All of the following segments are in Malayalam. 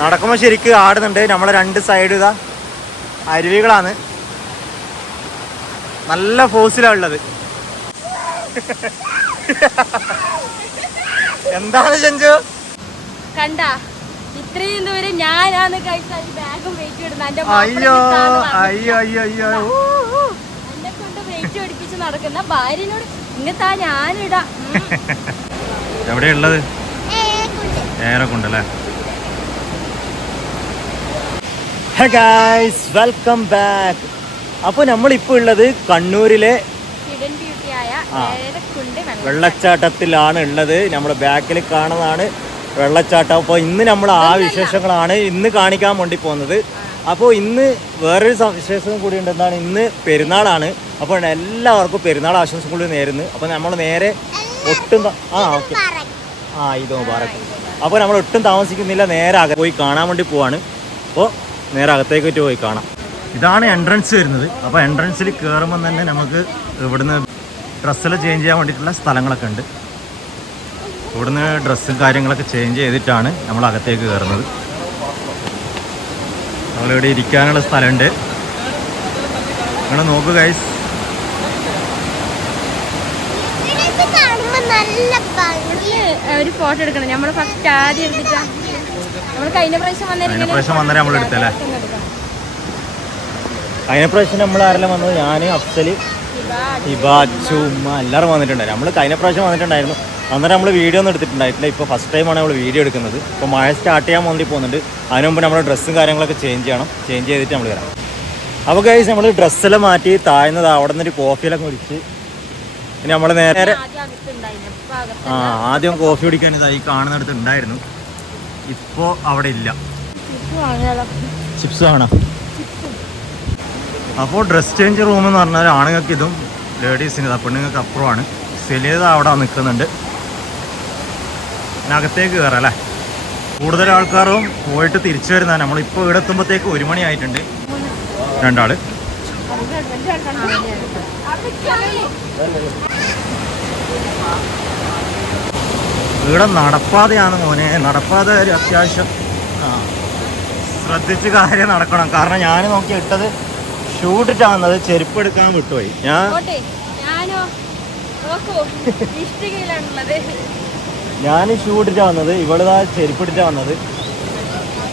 നടക്കുമ്പോൾ ശരിക്കും ആടുന്നുണ്ട്. നമ്മളെ രണ്ട് സൈഡ് ഇതാ അരുവികളാണ്, നല്ല ഫോഴ്സിലാണ് ഉള്ളത്. എന്താണ് ചെഞ്ചു കണ്ടാ ഇത്രയും ദൂരം ഞാനാണ് കഴിച്ചാൽ ബാഗും വെയിറ്റ് ഇടുന്ന. അയ്യോ അയ്യോ അയ്യോ അയ്യോ, എന്നെ കൊണ്ട് വെയിറ്റ് പഠിപ്പിച്ച് നടക്കുന്ന ഭാര്യനോട് ഇങ്ങത്താ ഞാനിടാ. എവിടെയുള്ളത്? ഏറെക്കുണ്ടല്ലേ. Hey guys, welcome back. അപ്പോൾ നമ്മളിപ്പോൾ ഉള്ളത് കണ്ണൂരിലെ വെള്ളച്ചാട്ടത്തിലാണ് ഉള്ളത്. നമ്മുടെ ബാക്കിൽ കാണുന്നതാണ് വെള്ളച്ചാട്ടം. അപ്പോൾ ഇന്ന് നമ്മൾ ആ വിശേഷങ്ങളാണ് ഇന്ന് കാണിക്കാൻ വേണ്ടി പോകുന്നത്. അപ്പോൾ ഇന്ന് വേറൊരു വിശേഷം കൂടി ഉണ്ട്. എന്താണ്, ഇന്ന് പെരുന്നാളാണ്. അപ്പോൾ എല്ലാവർക്കും പെരുന്നാൾ ആശംസ കൂടി നേരുന്നു. അപ്പോൾ നമ്മൾ നേരെ ഒട്ടും ഓക്കെ ഇതോ പറക്കും. അപ്പോൾ നമ്മൾ ഒട്ടും താമസിക്കുന്നില്ല, നേരെ പോയി കാണാൻ വേണ്ടി പോവാണ്. അപ്പോൾ നേരെ അകത്തേക്ക് പോയി കാണാം. ഇതാണ് എൻട്രൻസ് വരുന്നത്. അപ്പോൾ എൻട്രൻസിൽ കയറുമ്പോൾ തന്നെ നമുക്ക് ഇവിടുന്ന് ഡ്രസ്സെല്ലാം ചേഞ്ച് ചെയ്യാൻ വേണ്ടിയിട്ടുള്ള സ്ഥലങ്ങളൊക്കെ ഉണ്ട്. ഇവിടുന്ന് ഡ്രസ്സും കാര്യങ്ങളൊക്കെ ചേഞ്ച് ചെയ്തിട്ടാണ് നമ്മൾ അകത്തേക്ക് കയറുന്നത്. നമ്മളിവിടെ ഇരിക്കാനുള്ള സ്ഥലമുണ്ട്. നിങ്ങൾ നോക്കുക ഗൈസ്. ഒരു ഫോട്ടോ എടുക്കണം. നമ്മൾ ഫസ്റ്റ് ആദ്യം എടുത്തിട്ടാ നമ്മൾ കഴിഞ്ഞ പ്രാവശ്യം വന്നേരം നമ്മൾ എടുത്തല്ലേ. കഴിഞ്ഞ പ്രാവശ്യം നമ്മൾ ആരെല്ലാം വന്നത്? ഞാൻ, അഫ്സല്, ഹിബാച്ചു, ഉമ്മ എല്ലാവരും വന്നിട്ടുണ്ടായിരുന്നു. നമ്മൾ കഴിഞ്ഞ പ്രാവശ്യം വന്നിട്ടുണ്ടായിരുന്നു. അന്നേരം നമ്മൾ വീഡിയോ ഒന്നും എടുത്തിട്ടുണ്ടായിട്ടില്ല. ഇപ്പോൾ ഫസ്റ്റ് ടൈമാണ് നമ്മൾ വീഡിയോ എടുക്കുന്നത്. ഇപ്പോൾ മഴ സ്റ്റാർട്ട് ചെയ്യാൻ വേണ്ടി പോകുന്നുണ്ട്. അതിന് മുമ്പ് നമ്മുടെ ഡ്രസ്സും കാര്യങ്ങളൊക്കെ ചേഞ്ച് ചെയ്യണം. ചേഞ്ച് ചെയ്തിട്ട് നമ്മൾ വരാം. അപ്പോൾ ഗൈസ്, നമ്മൾ ഡ്രസ്സെല്ലാം മാറ്റി താഴ്ന്നത് അവിടെ നിന്നൊരു കോഫിയെല്ലാം കുടിച്ച് പിന്നെ നമ്മൾ നേരെ ആദ്യം കോഫി കുടിക്കാൻ ഇതായി കാണുന്നിടത്ത് ഉണ്ടായിരുന്നു. ഇപ്പോൾ അവിടെ ഇല്ല. ചിപ്സ് വേണം. അപ്പോൾ ഡ്രസ് ചേഞ്ച് റൂം എന്ന് പറഞ്ഞാൽ ആണുങ്ങൾക്ക് ഇതും ലേഡീസിന് ഇതാ, പെണ്ണുങ്ങൾക്ക് അപ്പുറമാണ്. സെലിയത് അവിടെ നിൽക്കുന്നുണ്ട്. അകത്തേക്ക് കയറാം അല്ലേ. കൂടുതൽ ആൾക്കാരും പോയിട്ട് തിരിച്ചു വരുന്നതാണ്. നമ്മളിപ്പോൾ ഇവിടെ എത്തുമ്പോഴത്തേക്ക് 1 മണി ആയിട്ടുണ്ട്. രണ്ടാള് ഇവിടെ നടപ്പാതയാണ് മോനെ. നടപ്പാത ഒരു അത്യാവശ്യം ശ്രദ്ധിച്ച് കാര്യം നടക്കണം. കാരണം ഞാൻ നോക്കി ഇട്ടത് ഷൂ ഇട്ടിട്ടാണ് വന്നത്, ചെരുപ്പ് എടുക്കാൻ വിട്ടുപോയി. ഞാൻ ഷൂ ഇട്ടിട്ടാണ് വന്നത്, ഇവളിതാ ചെരുപ്പ് ഇട്ടിട്ടാണ് വന്നത്.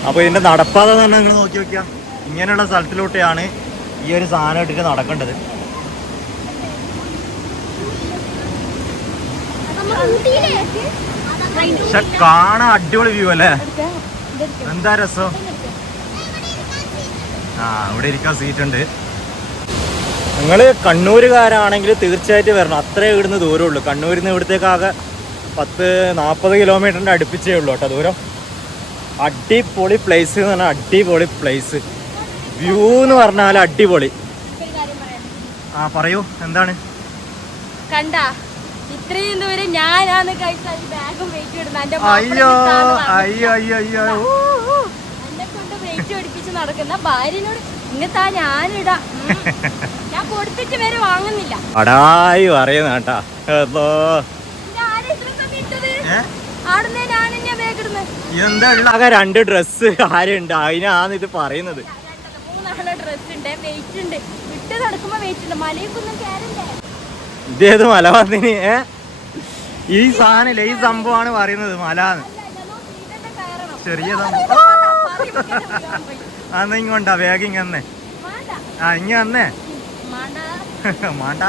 അപ്പോൾ ഇതിൻ്റെ നടപ്പാത എന്ന് പറഞ്ഞാൽ നിങ്ങൾ നോക്കി നോക്കിയാൽ ഇങ്ങനെയുള്ള സ്ഥലത്തിലൂടെയാണ് ഈ ഒരു സാധനം ഇട്ടിട്ട് നടക്കേണ്ടത്. പക്ഷെ കാണാൻ അടിപൊളി വ്യൂ അല്ലേ, എന്താ രസം. ഇവിടെ ഇരിക്കാൻ സീറ്റ് ഉണ്ട്. നിങ്ങൾ കണ്ണൂരുകാരാണെങ്കിൽ തീർച്ചയായിട്ടും വരണം. അത്രേ ഇവിടുന്ന് ദൂരമുള്ളൂ. കണ്ണൂരിൽ നിന്ന് ഇവിടത്തേക്കാകെ 40 കിലോമീറ്ററിൻ്റെ അടുപ്പിച്ചേ ഉള്ളൂ കേട്ടോ ദൂരം. അടിപൊളി പ്ലേസ് എന്ന് പറഞ്ഞാൽ അടിപൊളി പ്ലേസ്. വ്യൂ എന്ന് പറഞ്ഞാൽ അടിപൊളി. പറയൂ, എന്താണ്? കണ്ടാ ഇത്രയും ദൂരം ഞാനാണ് കഴിച്ചാൽ ബാഗും വെയിറ്റ് ഇടുന്ന. അയ്യോ അയ്യോ അയ്യോ അയ്യോ, എന്നെ കൊണ്ട് വെയിറ്റ് പഠിപ്പിച്ച് നടക്കുന്ന ഭാര്യനോട് ഇങ്ങത്താ ഞാനിടാ. ഞാൻ കൊടുത്തിട്ട് വരെ വാങ്ങുന്നില്ല. അടായി പറയുന്ന കേട്ടാ. എന്താ 2 ഡ്രസ്സ് ആരുണ്ട്, അതിനാണ് ഇത് പറയുന്നത്. 3 ഡ്രസ് ഉണ്ട്, വെയിറ്റ് ഉണ്ട്. വിട്ട് നടക്കുമ്പോ വെയിറ്റ് ഉണ്ട്. മലയൊക്കൊന്നും കയറണ്ടേ. ഇതേത് മല വന്നിന്? ഈ സാധനല്ലേ, ഈ സംഭവമാണ് പറയുന്നത് മലാന്ന്. ചെറിയ അന്ന് ഇങ്ങോട്ടാ വേഗം ഇങ്ങ തന്നെ. ഇങ്ങ തന്നെ മാണ്ട.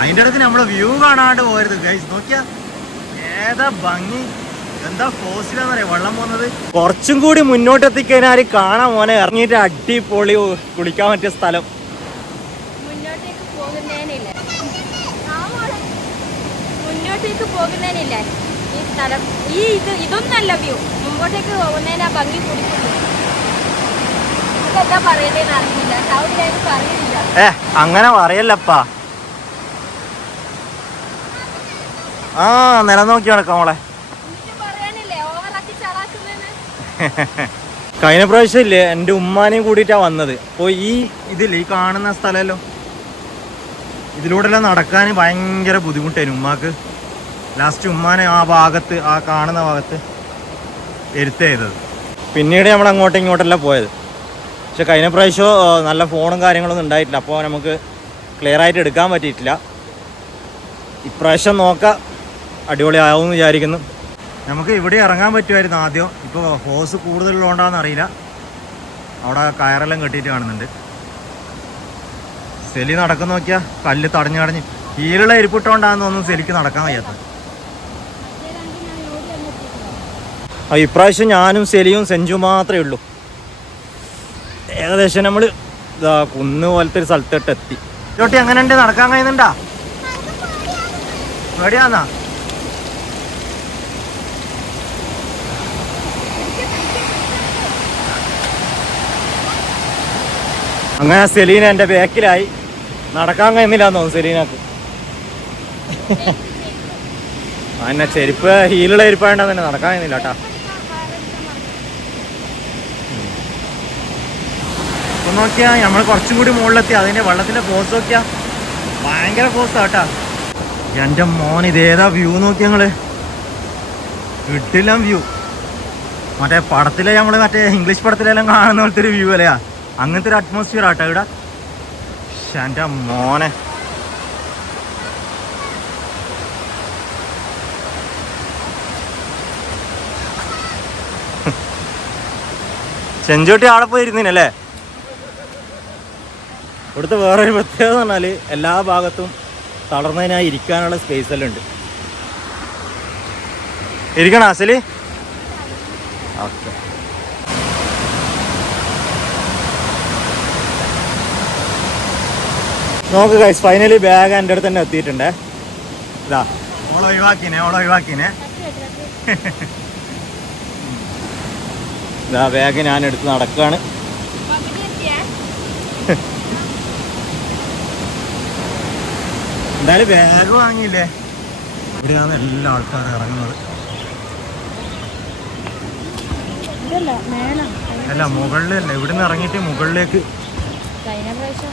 അതിൻ്റെ അടുത്ത് നമ്മള് വ്യൂ കാണാണ്ട് പോരുത് ഗൈസ്. നോക്കിയാ ഏതാ ഭംഗി, എന്താ ഫോഴ്സിലാന്ന് പറയാ വെള്ളം പോകുന്നത്. കുറച്ചും കൂടി മുന്നോട്ട് എത്തിക്കഴിഞ്ഞാൽ കാണാൻ മോനെ ഇറങ്ങിയിട്ട് അടിപൊളി കുളിക്കാൻ പറ്റിയ സ്ഥലം. മുന്നോട്ടേക്ക് പോകുന്നതിനില്ല ഈ സ്ഥലം. ഇതൊന്നല്ല വ്യൂ. മുമ്പോട്ടേക്ക് പോകുന്നതിന് ആ ഭംഗി കുടിക്കുന്നു. ഇതെന്താ പറയുന്നതെന്ന് അറിയില്ല. സൗണ്ടിലായിട്ട് പറയുന്നില്ല. അങ്ങനെ പറയല്ലപ്പാ. നിലം നോക്കി നടക്കാം മോളെ. കഴിഞ്ഞ പ്രാവശ്യം ഇല്ലേ എൻ്റെ ഉമ്മാനെയും കൂടിയിട്ടാണ് വന്നത്. അപ്പോൾ ഇതില്ലേ ഈ കാണുന്ന സ്ഥലമല്ലോ, ഇതിലൂടെല്ലാം നടക്കാൻ ഭയങ്കര ബുദ്ധിമുട്ടായിരുന്നു ഉമ്മാക്ക്. ലാസ്റ്റ് ഉമ്മാനെ ആ ഭാഗത്ത്, ആ കാണുന്ന ഭാഗത്ത് എരുത്ത് ചെയ്തത്. പിന്നീട് നമ്മൾ അങ്ങോട്ടും ഇങ്ങോട്ടല്ല പോയത്. പക്ഷെ കഴിഞ്ഞ പ്രാവശ്യം നല്ല ഫോണും കാര്യങ്ങളൊന്നും ഉണ്ടായിട്ടില്ല, അപ്പോൾ നമുക്ക് ക്ലിയർ ആയിട്ട് എടുക്കാൻ പറ്റിയിട്ടില്ല. ഇപ്രാവശ്യം നോക്കാം, അടിപൊളിയാവുമെന്ന് വിചാരിക്കുന്നു. നമുക്ക് ഇവിടെ ഇറങ്ങാൻ പറ്റുമായിരുന്നു ആദ്യം. ഇപ്പോൾ ഹോസ് കൂടുതലുള്ളതുകൊണ്ടാണെന്ന് അറിയില്ല, അവിടെ കയറെല്ലാം കെട്ടിയിട്ട് കാണുന്നുണ്ട്. സെലി നടക്കുന്ന നോക്കിയാൽ കല്ല് തടഞ്ഞ് ഹീലുള്ള ഇരിപ്പിട്ടുകൊണ്ടാണെന്ന് തോന്നുന്നു സെലിക്ക് നടക്കാൻ വയ്യാത്തത്. ഇപ്രാവശ്യം ഞാനും സെലിയും സെഞ്ചു മാത്രമേ ഉള്ളൂ. ഏകദേശം നമ്മൾ ഇതാ കുന്ന് പോലത്തെ ഒരു സ്ഥലത്തോട്ട് എത്തി. ചോട്ടി എങ്ങനെയുണ്ട്, നടക്കാൻ കഴിയുന്നുണ്ടാ? എവിടെയാന്നാ? അങ്ങനെ സെലീന എൻ്റെ ബാക്കിലായി. നടക്കാൻ കഴിയുന്നില്ല എന്ന് തോന്നുന്നു സെലീനക്ക്. എന്നെ ചെരുപ്പ് ഹീലുള്ള ചെരുപ്പായതുകൊണ്ട് തന്നെ നടക്കാൻ കഴിയുന്നില്ല കേട്ടാ. ഇപ്പൊ നോക്കിയാ നമ്മൾ കുറച്ചും കൂടി മുകളിലെത്തി. അതിൻ്റെ വെള്ളത്തിൻ്റെ ഫോഴ്സ് നോക്കിയാ ഭയങ്കര ഫോഴ്സാ കേട്ടാ. എൻ്റെ മോൻ ഇതേതാ വ്യൂ നോക്കിയാ ഞങ്ങള്, ഇട്ടില്ല വ്യൂ. മറ്റേ പടത്തിലെ നമ്മൾ മറ്റേ ഇംഗ്ലീഷ് പടത്തിലെല്ലാം കാണുന്ന പോലത്തെ ഒരു വ്യൂ അല്ലയാ, അങ്ങനത്തെ ഒരു അറ്റ്മോസ്ഫിയർ ആട്ടോ ഇവിടെ. എൻ്റെ മോനെ ചെഞ്ചോട്ടി ആടെ പോയിരുന്നല്ലേ. ഇവിടുത്തെ വേറൊരു പ്രത്യേകത എന്ന് പറഞ്ഞാൽ എല്ലാ ഭാഗത്തും തളർന്നതിനായി ഇരിക്കാനുള്ള സ്പേസ് എല്ലാം ഉണ്ട്. ഇരിക്കണോ അസല്? ഓക്കെ. നോക്ക് ഗൈസ്, ഫൈനലി ബാഗ് എൻ്റെ അടുത്ത് തന്നെ എത്തിയിട്ടുണ്ടേ. ഇതാ ഓളെ ഒഴിവാക്കിനെ ഇതാ ബാഗ് ഞാൻ എടുത്ത് നടക്കുകയാണ്. എന്തായാലും ബാഗ് വാങ്ങിയില്ലേ. ഇവിടെയാണ് എല്ലാ ആൾക്കാരും ഇറങ്ങുന്നത്. അല്ല മുകളിലല്ല, ഇവിടുന്ന് ഇറങ്ങിയിട്ട് മുകളിലേക്ക്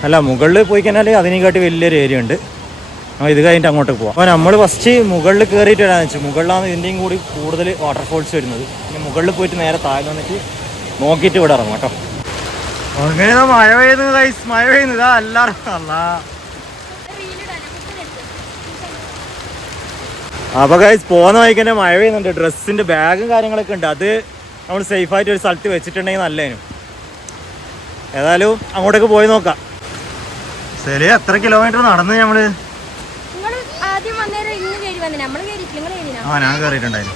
അല്ല, മുകളിൽ പോയി കഴിഞ്ഞാൽ അതിനെക്കാട്ടി വലിയൊരു ഏരിയ ഉണ്ട്. ഇത് കഴിഞ്ഞിട്ട് അങ്ങോട്ട് പോവാം. അപ്പോൾ നമ്മൾ ഫസ്റ്റ് മുകളിൽ കയറിയിട്ട് വരാമെന്ന് വെച്ചു. മുകളിലാണ് ഇതിൻ്റെയും കൂടി കൂടുതൽ വാട്ടർഫോൾസ് വരുന്നത്. പിന്നെ മുകളിൽ പോയിട്ട് നേരെ താഴെ വന്നിട്ട് നോക്കിയിട്ട് ഇവിടെ ഇറങ്ങും കേട്ടോ. അങ്ങനെ മഴ പെയ്യുന്നു ഗൈസ്, മഴ പെയ്യുന്നു. ഇതാ എല്ലാവർക്കും അല്ല. അപ്പോൾ ഗൈസ് പോകുന്ന വഴിക്ക് തന്നെ മഴ പെയ്യുന്നുണ്ട്. ഡ്രസ്സിൻ്റെ ബാഗും കാര്യങ്ങളൊക്കെ ഉണ്ട്. അത് നമ്മൾ സേഫായിട്ട് ഒരു സ്ഥലത്ത് വെച്ചിട്ടുണ്ടെങ്കിൽ നല്ലതിനും. ഏതായാലും അങ്ങോട്ടേക്ക് പോയി നോക്കാം. ശരി, എത്ര കിലോമീറ്റർ നടന്ന് നമ്മള്? ഞാൻ കയറിയിട്ടുണ്ടായിരുന്നു.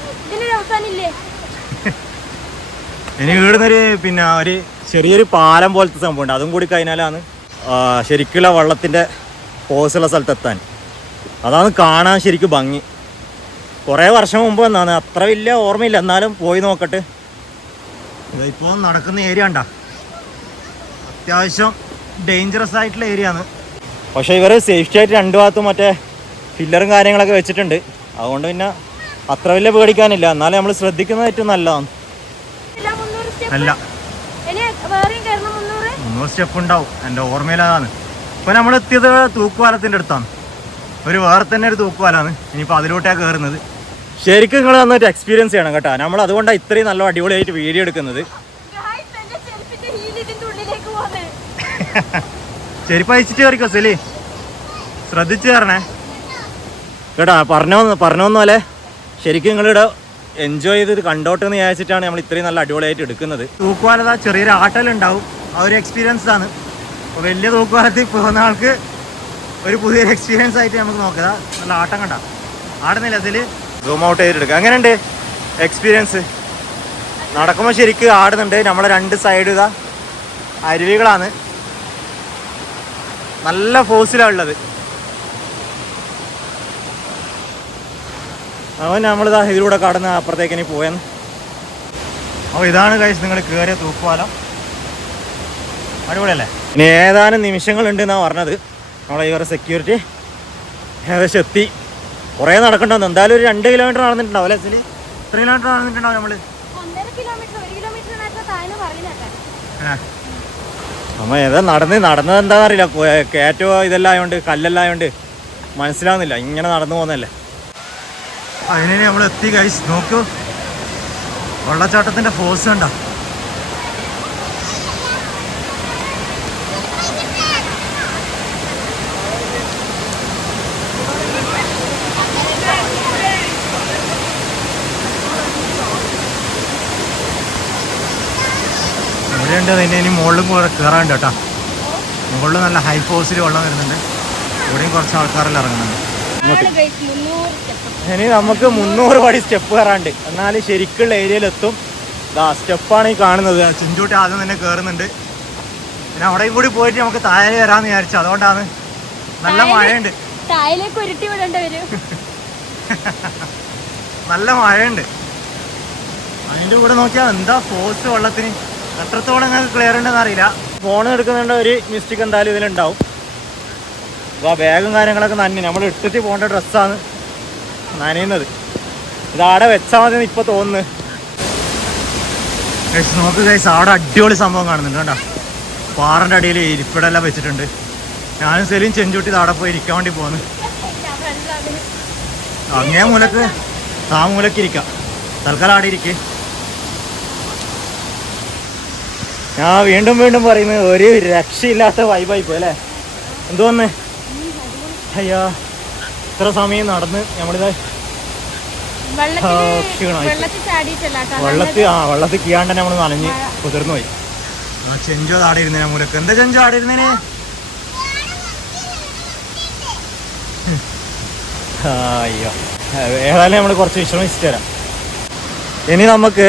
ഇനി ഇവിടുന്നൊരു പിന്നെ ഒരു ചെറിയൊരു പാലം പോലത്തെ സംഭവം ഉണ്ട്. അതും കൂടി കഴിഞ്ഞാലാണ് ശരിക്കുള്ള വെള്ളത്തിൻ്റെ ഫോഴ്സുള്ള സ്ഥലത്തെത്താൻ. അതാണ് കാണാൻ ശരിക്കും ഭംഗി. കുറേ വർഷം മുമ്പ് വന്നാണ്, അത്ര വലിയ ഓർമ്മയില്ല, എന്നാലും പോയി നോക്കട്ടെ. ഇപ്പോൾ നടക്കുന്ന ഏരിയ ഉണ്ടോ, അത്യാവശ്യം ഡേഞ്ചറസ് ആയിട്ടുള്ള ഏരിയ ആണ്. പക്ഷേ ഇവർ സേഫ്റ്റി ആയിട്ട് രണ്ട് ഭാഗത്തും മറ്റേ ഫില്ലറും കാര്യങ്ങളൊക്കെ വെച്ചിട്ടുണ്ട്. അതുകൊണ്ട് പിന്നെ അത്ര വലിയ പേടിക്കാനില്ല. എന്നാലും നമ്മൾ ശ്രദ്ധിക്കുന്നത് ഏറ്റവും നല്ലതാണ്. അല്ല, 300 സ്റ്റെപ്പ് ഉണ്ടാവും, എൻ്റെ ഓർമ്മയിലതാണ്. ഇപ്പം നമ്മൾ എത്തിയത് തൂക്കുപാലത്തിൻ്റെ അടുത്താണ്. ഒരു വേറെ തന്നെ ഒരു തൂക്കുപാലാണ്. ഇനിയിപ്പോൾ അതിലോട്ടാണ് കയറുന്നത്. ശരിക്കും നിങ്ങൾ നന്നായിട്ട് എക്സ്പീരിയൻസ് ചെയ്യണം കേട്ടോ. നമ്മൾ അതുകൊണ്ടാണ് ഇത്രയും നല്ല അടിപൊളിയായിട്ട് വീഡിയോ എടുക്കുന്നത്. ചെരുപ്പ് അയച്ചിട്ട് കയറിക്കോ സെലി, ശ്രദ്ധിച്ച് കയറണേ കേട്ടോ. പറഞ്ഞോന്ന് പോലെ ശരിക്കും നിങ്ങളിവിടെ എൻജോയ് ചെയ്ത് കണ്ടോട്ടെ എന്ന് വിചാരിച്ചിട്ടാണ് നമ്മൾ ഇത്രയും നല്ല അടിപൊളിയായിട്ട് എടുക്കുന്നത്. തൂക്കുപാലത ചെറിയൊരു ആട്ടലുണ്ടാവും, ആ ഒരു എക്സ്പീരിയൻസ് ആണ്. അപ്പോൾ വലിയ തൂക്കുപാലത്തിൽ പോകുന്ന ആൾക്ക് ഒരു പുതിയൊരു എക്സ്പീരിയൻസ് ആയിട്ട് നമുക്ക് നോക്കാം. നല്ല ആട്ടം കണ്ട ആടുന്നില്ല അതിൽ സൂം ഔട്ട് ചെയ്തെടുക്കുക. അങ്ങനെയുണ്ട് എക്സ്പീരിയൻസ്. നടക്കുമ്പോൾ ശരിക്കും ആടുന്നുണ്ട്. നമ്മളെ രണ്ട് സൈഡ് ഇതാ അരുവികളാണ്, നല്ല ഫോഴ്സിലാണ് ഉള്ളത്. അവൻ നമ്മളിതാ ഇതിലൂടെ കടന്ന് അപ്പുറത്തേക്ക് ഇനി പോയെന്ന്. അപ്പോൾ ഇതാണ് ഗൈസ് നിങ്ങൾ കയറിയ തൂക്കുപാലം. അടിപൊളിയല്ലേ. ഇനി ഏതാനും നിമിഷങ്ങളുണ്ട് എന്നാണ് പറഞ്ഞത്. നമ്മളെ ഇവരുടെ സെക്യൂരിറ്റി ഏകദേശം എത്തി. കുറേ നടക്കണ്ടെന്ന്, എന്തായാലും ഒരു 2 കിലോമീറ്റർ നടന്നിട്ടുണ്ടാവും അല്ലേ സിലി? 3 കിലോമീറ്റർ നടന്നിട്ടുണ്ടാവും നമ്മൾ. നമ്മൾ ഏതാ നടന്നത് എന്താണെന്ന് അറിയില്ല. കയറ്റോ ഇതെല്ലാം ആയതുകൊണ്ട്, കല്ലെല്ലാം ആയതുകൊണ്ട് മനസ്സിലാവുന്നില്ല. ഇങ്ങനെ നടന്നു പോകുന്നതല്ലേ. അതിനെ നമ്മൾ എത്തി ഗൈസ്. നോക്കൂ, വെള്ളച്ചാട്ടത്തിന്റെ ഫോഴ്സ് കണ്ട. ഇവിടെയുണ്ട്. അതിൻ്റെ ഇനി മുകളിലും കയറാണ്ട് കേട്ടോ. മുകളിൽ നല്ല ഹൈ ഫോഴ്സിൽ വെള്ളം വരുന്നുണ്ട്. ഇവിടെയും കുറച്ച് ആൾക്കാരെല്ലാം ഇറങ്ങുന്നുണ്ട്. ഇനി നമുക്ക് 300 പടി സ്റ്റെപ്പ് കയറാണ്ട്, എന്നാൽ ശരിക്കുള്ള ഏരിയയിലെത്തും. സ്റ്റെപ്പാണ് ഈ കാണുന്നത്. ചിഞ്ചൂട്ടി ആദ്യം തന്നെ കയറുന്നുണ്ട്. പിന്നെ അവിടെയും കൂടി പോയിട്ട് നമുക്ക് താഴെ വരാമെന്ന് വിചാരിച്ചു. അതുകൊണ്ടാണ്. നല്ല മഴയുണ്ട്. നല്ല മഴയുണ്ട്. അതിൻ്റെ കൂടെ നോക്കിയാൽ എന്താ ഫോഴ്സ് വെള്ളത്തിന്. എത്രത്തോളം ഞങ്ങൾക്ക് ക്ലിയർ ഉണ്ടെന്ന് അറിയില്ല. ഫോൺ എടുക്കുന്നുണ്ട്, ഒരു മിസ്റ്റേക്ക് എന്തായാലും ഇതിലുണ്ടാവും. അപ്പോൾ ആ ബാഗും കാര്യങ്ങളൊക്കെ നന്ദി. നമ്മൾ ഇട്ടിട്ട് പോകേണ്ട ഡ്രസ്സാണ് നനയുന്നത്. ഇതാടെ വെച്ചാൽ മതി ഇപ്പോൾ തോന്നുന്നു. നോക്ക് ഗൈസ്, അവിടെ അടിപൊളി സംഭവം കാണുന്നുണ്ട് കേട്ടോ. പാറൻ്റെ അടിയിൽ ഇരിപ്പിടെല്ലാം വെച്ചിട്ടുണ്ട്. ഞാനും സെലിയും ചെഞ്ചൂട്ടി അവിടെ പോയി ഇരിക്കാൻ വേണ്ടി പോകുന്നു. അങ്ങേ മൂലക്ക് ആ മൂലക്ക് ഇരിക്കാം. തൽക്കാലം അവിടെ ഇരിക്കേ. ഞാൻ വീണ്ടും വീണ്ടും പറയുന്നത് ഒരു രക്ഷയില്ലാത്ത വൈബായിപ്പോ അല്ലേ? എന്തോന്ന് അയ്യാ, ഇത്ര സമയം നടന്ന് നമ്മളിതാ വെള്ളത്തിൽ കീയാണ്ട് നമ്മൾ നനഞ്ഞ് കുതിർന്നു പോയി. ആ ചെഞ്ചോ ആടെ ഇരുന്നേ മൂലക്ക്. എന്താ ചെഞ്ചോ ആടെ ഇരുന്നേനെ? അയ്യോ, ഏതായാലും നമ്മൾ കുറച്ച് വിശ്രമിച്ചിട്ട് തരാം. ഇനി നമുക്ക്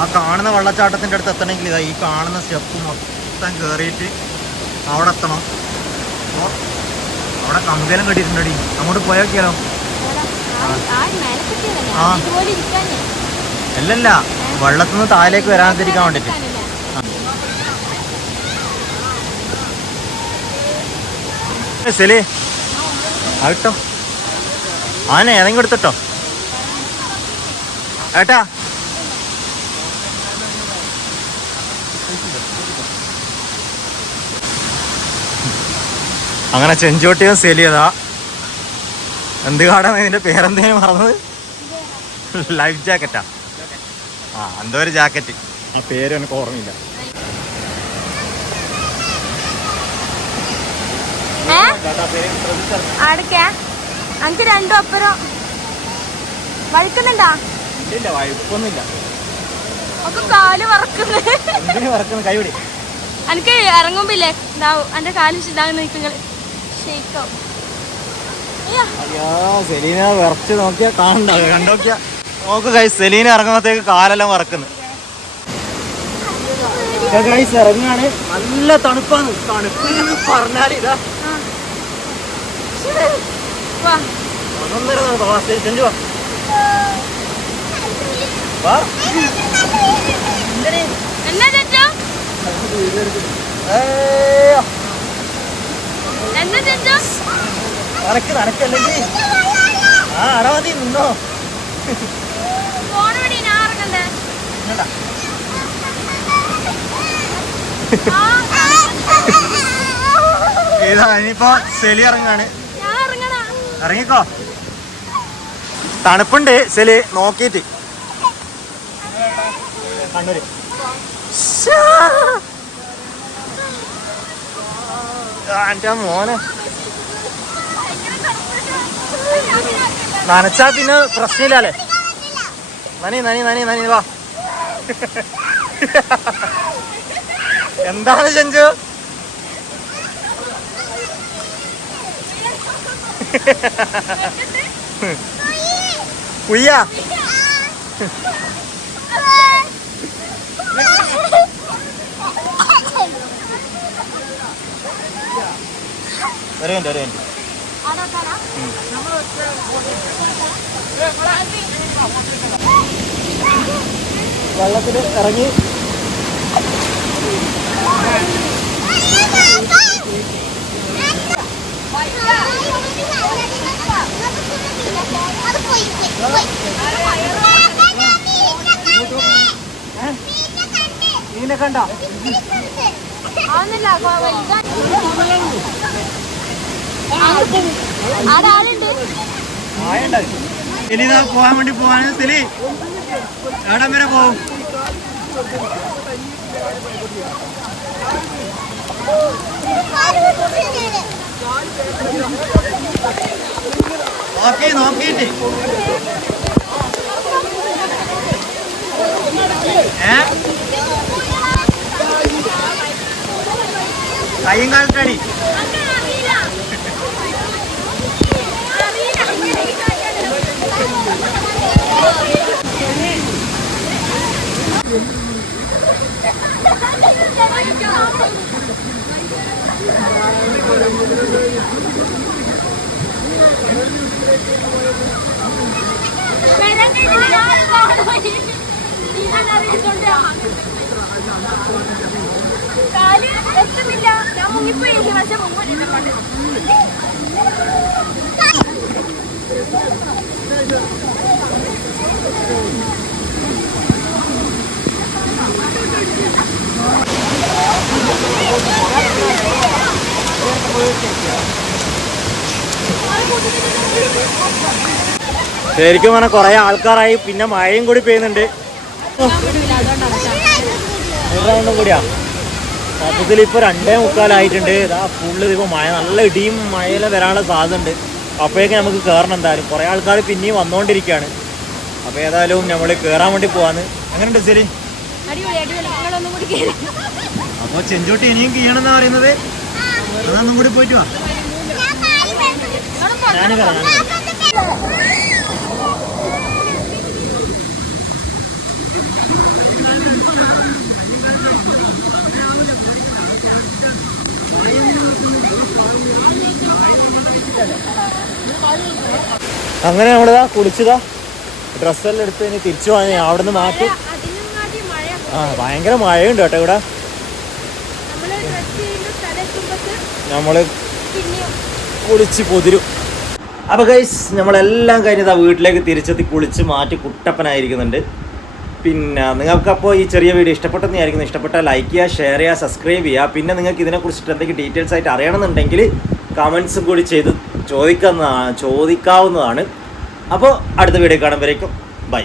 ആ കാണുന്ന വെള്ളച്ചാട്ടത്തിൻ്റെ അടുത്ത് എത്തണമെങ്കിൽ ഇതാ ഈ കാണുന്ന സ്റ്റെപ്പ് മൊത്തം കയറിയിട്ട് അവിടെ എത്തണം. അപ്പോൾ അവിടെ കമ്പേലും കെട്ടിയിട്ടുണ്ടടി. അങ്ങോട്ട് പോയോക്കിയാലോ? ആ അല്ലല്ല, വെള്ളത്തിൽ നിന്ന് താഴേക്ക് വരാതിരിക്കാൻ വേണ്ടിയിട്ട്. ശരി ആട്ടോ, ആനെ ഏതെങ്കിലും എടുത്തിട്ടോ ഏട്ടാ. അങ്ങനെ ചെഞ്ചോട്ടിയും സെലിയതാ. എന്ത് കാടാണ് ഇതിന്റെ പേരെന്തേലും മറന്നത്? ലൈഫ് ജാക്കറ്റാ. ആ എന്തോ ഒരു ജാക്കറ്റ്. ആ പേര് എനിക്ക് ഓർമ്മയില്ല. അനക്ക് രണ്ടും അപ്പുറം വഴുക്കുന്നുണ്ടാ? ഇല്ല, വഴുപ്പൊന്നുമില്ല. ഒക്കെ കാല് വറക്കുന്നു. കൈപിടി. എനിക്ക് ഇറങ്ങുമ്പില്ലേ ഇതാവും എന്റെ കാല് ഇതാകുന്ന നിൽക്കുന്നത് ഷെയ്ക്കാവും. സെലീന വിറച്ച് നോക്കിയാ കാണണ്ട. കണ്ടോക്കിയാ നോക്ക് ഗൈസ്, സെലീന ഇറങ്ങുമ്പോഴത്തേക്ക് കാലെല്ലാം വറക്കുന്നു. ഗൈസ് ഇറങ്ങാണ്. നല്ല തണുപ്പാണ്. തണുപ്പ് പറഞ്ഞാൽ ഇതാ എന്നാ ചേച്ചോ എന്താ ചേച്ചോ നനക്കല്ലെങ്കിൽ ആ അടാ മതി നിന്നോ. ഫോൺ വഴി ഞാൻ ഇറങ്ങണ്ടേ? ഇതാ ഇനിയിപ്പോ സെലി ഇറങ്ങാണ്. ഇറങ്ങിക്കോ. തണുപ്പുണ്ട് സെലി നോക്കിയിട്ട്. കണ്ണൂര് എന്റെ മോനെ നനച്ചാ പിന്നെ പ്രശ്നമില്ലല്ലേ? നനി നനി നനി നനി വാ. എന്താണ് ചെഞ്ചു? കുയ്യാ ഒരു മിനിറ്റ്. വെള്ളത്തിൽ ഇറങ്ങി മീനെ കണ്ടോ? ഇനി പോവാൻ വേണ്ടി പോവാണ് സെലി. എവിടം വരെ പോവും? നോക്കിയിട്ട് കയ്യും കാലത്തടി. കാല് എത്തുന്നില്ല. ഞാൻ മുങ്ങിപ്പോയി. പക്ഷെ മുമ്പോട്ട് ശരിക്കും പറഞ്ഞാൽ കുറെ ആൾക്കാരായി. പിന്നെ മഴയും കൂടി പെയ്യുന്നുണ്ട്. കൂടിയാ സത്യത്തിൽ ഇപ്പൊ 2:45 ഇതാ ഫുള്ള്. ഇപ്പൊ മഴ, നല്ല ഇടിയും മഴയില വരാനുള്ള സാധ്യത ഉണ്ട്. അപ്പോഴേക്കും നമുക്ക് കയറണം. എന്തായാലും കുറെ ആൾക്കാർ പിന്നെയും വന്നുകൊണ്ടിരിക്കുകയാണ്. അപ്പൊ ഏതായാലും നമ്മൾ കയറാൻ വേണ്ടി പോവാന്ന്. എങ്ങനെയുണ്ട് ശരി? അപ്പൊ ചെഞ്ചോട്ടി ഇനിയും ചെയ്യണമെന്നാ പറയുന്നത്. അതൊന്നും കൂടി പോയിട്ട് വാ. ഞാനും കയറാം. അങ്ങനെ നമ്മളിതാ കുളിച്ചതാ, ഡ്രസ്സെല്ലാം എടുത്ത് ഇനി തിരിച്ചു പോകാൻ അവിടെ നിന്ന് മാറ്റി. ഭയങ്കര മഴയുണ്ട് കേട്ടോ ഇവിടെ. നമ്മള് കുളിച്ച് പൊതിരും. അപ്പോൾ ഗൈസ് നമ്മളെല്ലാം കഴിഞ്ഞതാ വീട്ടിലേക്ക് തിരിച്ചെത്തി കുളിച്ച് മാറ്റി കുട്ടപ്പനായിരിക്കുന്നുണ്ട്. പിന്നെ നിങ്ങൾക്കപ്പോൾ ഈ ചെറിയ വീഡിയോ ഇഷ്ടപ്പെട്ടെന്ന് വിചാരിക്കുന്നു. ഇഷ്ടപ്പെട്ടാൽ ലൈക്ക് ചെയ്യുക, ഷെയർ ചെയ്യുക, സബ്സ്ക്രൈബ് ചെയ്യുക. പിന്നെ നിങ്ങൾക്ക് ഇതിനെക്കുറിച്ചിട്ട് എന്തെങ്കിലും ഡീറ്റെയിൽസ് ആയിട്ട് അറിയണമെന്നുണ്ടെങ്കിൽ കമൻസും കൂടി ചെയ്ത് ചോദിക്കാവുന്നതാണ്. അപ്പോൾ അടുത്ത വീഡിയോ കാണുമ്പോഴേക്കും ബൈ.